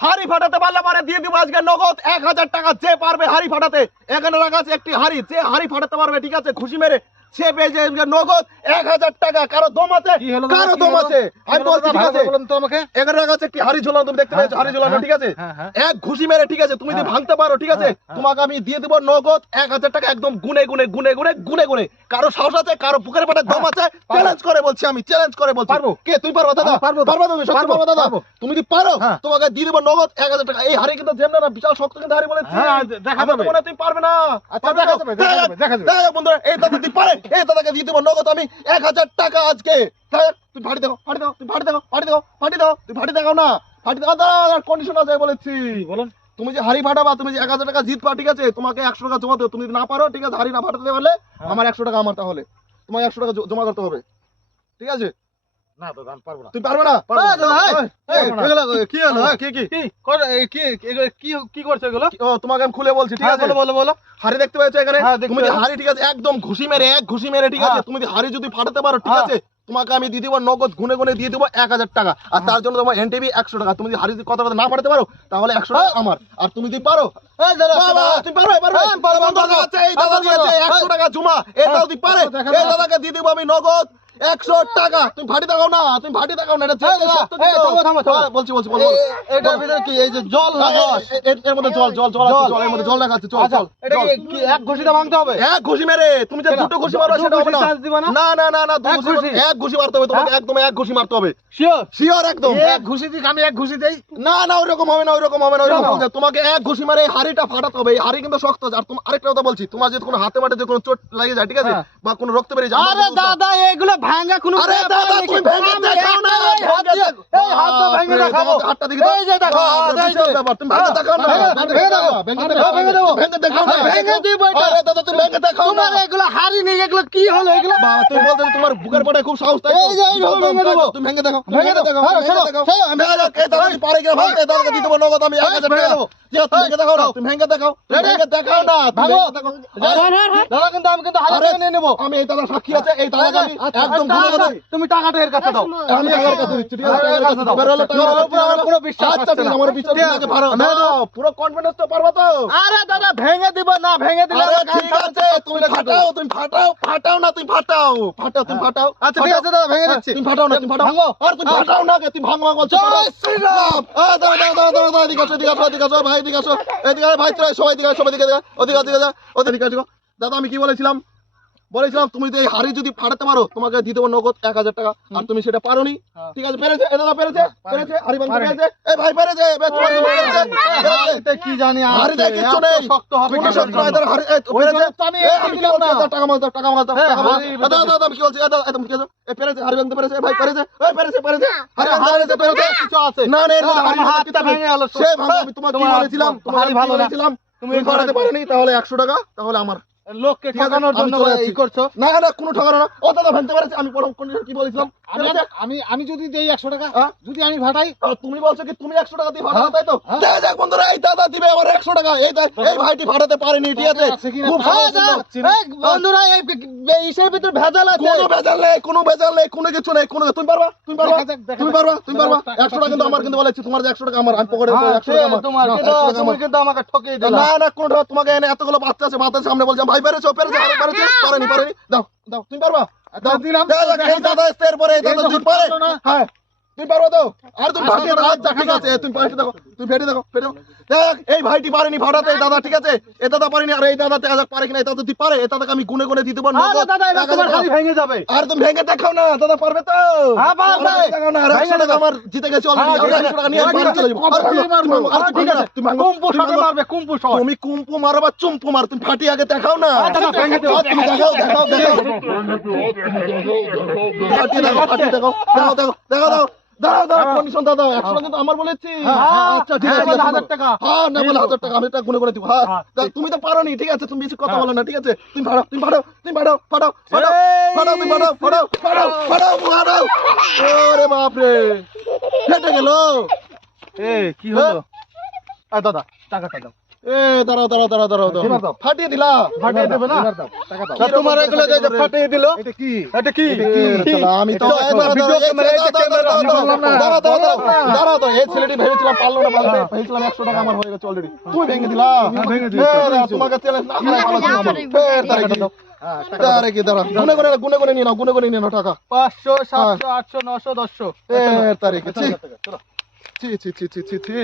হাড়ি ফাটাতে পারলে মানে দিয়ে দিব আজকে নগদ এক হাজার টাকা। যে পারবে হাড়ি ফাটাতে। এখানে রাখা আছে একটি হাড়ি। যে হাড়ি ফাটাতে পারবে, ঠিক আছে? খুশি মেরে সে পেয়েছে নগদ এক হাজার টাকা। কারও দম আছে? কি হলো দাদা, কারও দম আছে? আমি বলছি ঠিক আছে? বলুন তো আমাকে। এখানে রাখা আছে একটি হাড়ি ঝোলানো তুমি দেখতে পেয়েছ হাড়ি ঝোলানো ঠিক আছে? হ্যাঁ হ্যাঁ। এক ঘুষি মেরে ঠিক আছে তুমি যদি হ্যাঁ। ভাঙতে পারো ঠিক আছে। তোমাকে আমি দিয়ে দেবো নগদ এক হাজার টাকা একদম গুনে গুনে গুনে গুনে গুনে গুনে। কারও সাহস আছে কারও বুকের পাটে দম আছে? চ্যালেঞ্জ করে বলছি আমি চ্যালেঞ্জ করে বলছি। পারব। কে তুই পারব দাদা? পারব দাদা। পারব তুমি সত্যি পারব, পারব দাদা? তুমি যদি পারো। তোমাকে দিয়ে দেবো নগদ এক হাজার টাকা। এই হাড়ি কিন্তু যেমন না বিশাল শক্ত কিন্তু হাড়ি হ্যাঁ, দেখা যাবে। তুমি পারবে না। আচ্ছা, দেখা দেখা যাবে, দেখা যাবে। দেখা যাবে বন্ধুরা এই দাদা তুই পারে। এই দাদাকে দিয়ে দেবো নগদ আমি এক হাজার টাকা আজকে। ফাটি দেখো ফাটি ফাটি দেখো ফাটি দেখো ফাটি দাও ফাটি দেখাও না ফাটি দেখো দাদা কন্ডিশন আছে বলেছি। বলুন। তুমি যে হাড়ি ফাটাবা তুমি যে এক হাজার টাকা জিতবা ঠিক আছে? তোমাকে একশো টাকা জমা দেবো। তুমি না পারো ঠিক আছে হাড়ি না ফাটাতে পারলে। আমার একশো টাকা আমার তাহলে। তোমাকে একশো টাকা জমা করতে হবে। ঠিক আছে? না দাদা আমি পারব না তুমি পারব না, দাদা, এই, এই, পারব না। এগুলো কি হলো হ্যাঁ, কি কি কি কি এগুলো কি কি করছ এগুলো ও তোমাকে আমি খুলে বলছি ঠিক হ্যাঁ আছে বলো বলো বলো হাড়ি দেখতে পেয়েছ এখানে হ্যাঁ, তুমি যদি হাড়ি ঠিক আছে একদম ঘুষি মেরে এক ঘুষি মেরে ঠিক আছে হ্যাঁ। তুমি হাড়ি যদি ফাটাতে পারো ঠিক হ্যাঁ। আছে তোমাকে আমি দিয়ে দিব নগদ গুনে গুনে দিয়ে দিব এক হাজার টাকা আর হ্যাঁ। তার জন্য তোমার এনটিভি একশো টাকা তুমি যদি কথা কথা না ফাটাতে পারো তাহলে একশো টাকা আমার আর তুমি যদি পারো এই দাদা তুমি পারো, পারো। হ্যাঁ, পারব, তোমার দাদা পারব। আছে, এই দাদা পারব, দিয়েছে পারব। 100 টাকা জমা। এই হ্যাঁ। যদি পারে, এই দাদাকে দিয়ে দিব আমি নগদ 100 টাকা। তুমি ফাটি দেখাও না, তুমি ফাটি দেখাও না, এটা এই চেয়ে দাদা, সত্য এই কিন্তু। থামো, থামো, থামো। হ্যাঁ, বলছি, বলছি, বল, বল। এই- এটার ভিতরে কি এই যে জল না রস? এ- এ- এর মধ্যে জল, জল, জল জল, এর মধ্যে জল রাখা আছে, জল, আচ্ছা জল, এক ঘুষিতে ভাঙতে হবে এক ঘুষি মেরে তুমি যে দুটো ঘুষি মারো সেটা হবে না না? না না না না এক ঘুষি ঘুষি? এক ঘুষি মারতে হবে তোমাকে একদম এক ঘুষি মারতে হবে শিওর শিওর একদম এক ঘুষি দিক আমি এক ঘুষি দেই না না ওইরকম হবে না ওইরকম হবে না ওইরকম কেন? হবে না। তোমাকে এক ঘুষি মারে এই হাড়িটা ফাটাতে হবে এই হাড়ি কিন্তু শক্ত আর তুমি আরেকটা কথা বলছি তোমার যদি কোনো হাতে মাঠে যদি কোনো চোট লাগে যায় ঠিক আছে হ্যাঁ। বা কোনো রক্ত বেরিয়ে যায় আরে দাদা এগুলো ভাঙা কোনো আরে দাদা তুমি ভেঙে দেখাও না এই হাত দিয়ে- এই হাত দিয়ে ভেঙে বাপরে, হাতটা দেখি এই যে দেখো এই যে। ব্যাপার। তুমি ভেঙে দেখাও না ভেঙে- ভেঙে ভেঙে দেখাও ভেঙে আরে, ভেঙে দেখাও না ভেঙে দিব এটা। আরে দাদা তুমি ভেঙে দেখাও তোমার এগুলো হারি নেই এগুলো কি হলো এগুলো বাবা, তুমি বলতে তোমার বুকের খুব সাহস তাই এই যে, এই ভেঙে দেবো। তুমি ভেঙে দেখাও ভেঙে। দেখাও ভেঙে দেখাও আমি- দাদা পারে দেবো নগদ হাজার ভেঙে দেবো। যে তুমি ভেঙে দেখাও না, তুমি ভেঙে দেখাও, ভেঙে দেখাও না। ভেঙে। দাদা কিন্তু আমি কিন্তু হাজার টাকা নিয়ে নেব আমি এই দাদা সাক্ষী আছে এই দাদাকে আমি আচ্ছা, একদম তুমি টাকাটা এর কাছে দাও আমি টাকার কাছে দিচ্ছি, ঠিক আছে? টাকার টাকার কাছে কাছে দাও। বের টাকার তোমার আমার পুরো বিশ্বাস হচ্ছে ঠিক আছে, না। আমার বিশ্বাস আছে। ভালো। না, না, পুরো confidence তো পারবা তো? আরে দাদা ভেঙে দিব না ভেঙে দিলে ঠিক আছে, তুমি ফাটাও, তুমি ফাটাও, ফাটাও না, তুমি ফাটাও। ফাটাও, তুমি ফাটাও। আচ্ছা ঠিক আছে দাদা ভেঙে হ্যাঁ, দিচ্ছি তুমি ফাটাও না, তুমি ফাটাও। ভাঙবো? আর তুমি ফাটাও না, তুমি ভাঙো ভাঙো বলছো, জয়। শ্রীরাম। দাঁড়াও, দাঁড়াও, দাঁড়াও, দাঁড়াও, দাঁড়াও, এদিকে আসো, এদিকে আসো, এদিকে আসো, ভাই, এদিকে আসো। এদিকে ভাই, সবাই এদিকে আসো, সবাই এদিকে আসো, ওদিকে, আসো। দাদা আমি কি বলেছিলাম বলেছিলাম তুমি যদি এই হাড়ি যদি ফাটাতে পারো তোমাকে দিতে পারো নগদ এক হাজার টাকা আর তুমি সেটা পারোনি হ্যাঁ। ঠিক আছে পেরেছে এ দাদা পেরেছে পেরেছে হাড়ি ভাঙতে পেরেছে এই ভাই পেরেছে এ তোমার কি পেরেছে পেরেছে কি জানি হাড়ি কিচ্ছু এত নেই শক্ত হবে কি শক্ত করে? নয়, হাড়ি- পেরেছে? আমি কি বলছি? না। টাকা দাও, টাকা দাও, হ্যাঁ, টাকা মার দাও। দাদা, দাদা, আমি কি বলছি? এ দাদা, এ তুমি কি? এ পেরেছে, হাড়ি ভাঙতে পেরেছে, এ ভাই পেরেছে, এই পেরেছে, পেরেছে, হাড়ি ভাঙতে পেরেছে, পেরেছে। কিছু আছে না, না, এর মধ্যে হাড়ি হাতটা ভেঙে গেল সে ভাঙবে, আমি তোমাকে কি তোমার বলেছিলাম? তোমাকে হাড়ি ভালো না। বলেছিলাম? তুমি তুমি ফাটাতে পারোনি, তাহলে একশো টাকা তাহলে আমার লোককে ঠকানোর জন্য করছ? না না কোনো ঠকানো না। ও দাদা ভাঙতে পেরেছে। আমি প্রথম condition কি বলেছিলাম? আমি আমি যদি দেই একশো টাকা হ্যাঁ? যদি আমি ভাটাই তুমি বলছো কি তুমি একশো টাকা দিয়ে ফাটাবে হ্যাঁ, তাই তো? হ্যাঁ। দেখা যাক বন্ধুরা এই দাদা দিবে আমার একশো টাকা। এই এই ভাইটি ফাটাতে পারেনি ঠিক আছে? খুব হ্যাঁ, বন্ধুরা এই এই ইসের ভিতর ভেজাল আছে। কোনো ভেজাল নেই কোনো ভেজাল নেই কোনো কিছু নেই কোনো তুমি পারবা? তুমি পারবা? তুমি পারবা? তুমি পারবা? টাকা- একশো টাকা কিন্তু আমার কিন্তু বলেছি তোমার যে একশো টাকা আমার আমি পকেটে হ্যাঁ, একশো টাকা আমার। তোমার কিন্তু 100 আমাকে ঠকিয়ে দিলা। না না কোনো তোমাকে এনে এতগুলো বাচ্চা আছে মাথার সামনে বলছে ভাই পেরেছ পেরেছ আরে পেরেছ পারেনি পারেনি। দাও দাও তুমি পারবা? দাও দিলাম। দাদা এরপরে দাদা দিন পারে হ্যাঁ। তুমি পারব তো? আর তুমি আচ্ছা, দাও আচ্ছা ঠিক আছে তুমি পাইতে দেখো তুমি ফেটে দেখো ফেটে দেখ। এই ভাইটি পারেনি ফাটাতে দাদা ঠিক আছে? এই দাদা পারেনি আর এই দাদা দেখা পারে কিনা দাদা তুই পারে দাদাকে আমি গুনে গুনে দিতে পারব। আরে দাদা এবার তোমার খালি ভেঙে যাবে। আর তুমি ভেঙে দেখাও না দাদা পারবে তো? হ্যাঁ, পারবে। দেখাও না আর ভেঙে একশো টাকা দেখাও। আমার জিতে গেছে অলরেডি হ্যাঁ, টাকা নিয়ে চলে যাব। আর তুমি আচ্ছা, ঠিক আছে। কুম্পু শটে ভাঙো। মারবে কুম্পু শট তুমি কুম্পু মারো বা চুম্পু মারো তুমি ফাটি আগে দেখাও না। আচ্ছা, ভেঙে দিও। তুমি দেখাও দেখাও দেখাও। দেখো দেখো দেখো দাও দাঁড়াও দাঁড়াও কন্ডিশন দাও দাও একশো কিন্তু আমার বলেছি। হ্যাঁ, আচ্ছা ঠিক হ্যাঁ, আছে বলে ঠিক হাজার টাকা। হ্যাঁ না বলে হাজার টাকা আমি এটা গুনে গুনে দিব হ্যাঁ। তুমি তো পারো নি ঠিক আছে তুমি বেশি কথা। বলো না ঠিক আছে। তুমি ফাড়াও তুমি ফাড়াও তুমি ফাড়াও ফাড়াও ফাড়াও এই! তুমি ফাড়াও ফাড়াও ফাড়াও ফাড়াও ফাড়াও ওরে বাপ রে ফেটে গেল। এ কি হলো? দাদা টাকাটা দাও। এ দাঁড়াও দাঁড়াও দাঁড়াও দাঁড়াও দাঁড়াও। ফাটিয়ে দিলা। ফাটিয়ে দেবে না? তা তোমার এগুলো যে যে ফাটিয়ে দিল? এটা কি? এটা কি? আমি তো এটা এই দাঁড়াও, ভিডিও ক্যামেরা, এই যে দাঁড়াও, দাঁড়াও, ক্যামেরা, দাঁড়াও, দাঁড়াও, দাঁড়াও, দাঁড়াও, বললাম না। দাঁড়াও, দাঁড়াও, এই ছেলেটি ভেবেছিলাম পারল না পারল ভেবেছিলাম একশো টাকা আমার হয়ে গেছে অলরেডি তুমি ভেঙে দিলা। হ্যাঁ, ভেঙে দিয়েছি। এ, দাঁড়াও, না ভালো ছিল। ফের তারিখে দাও। হ্যাঁ, কি দাঁড়া গুনে করে গুনে করে নিয়ে নাও গুনে করে নিয়ে নাও টাকা। পাঁচশো সাতশো আটশো নশো দশশো। এর তারিখে ছি। ছি ছি ছি ছি ছি ছি।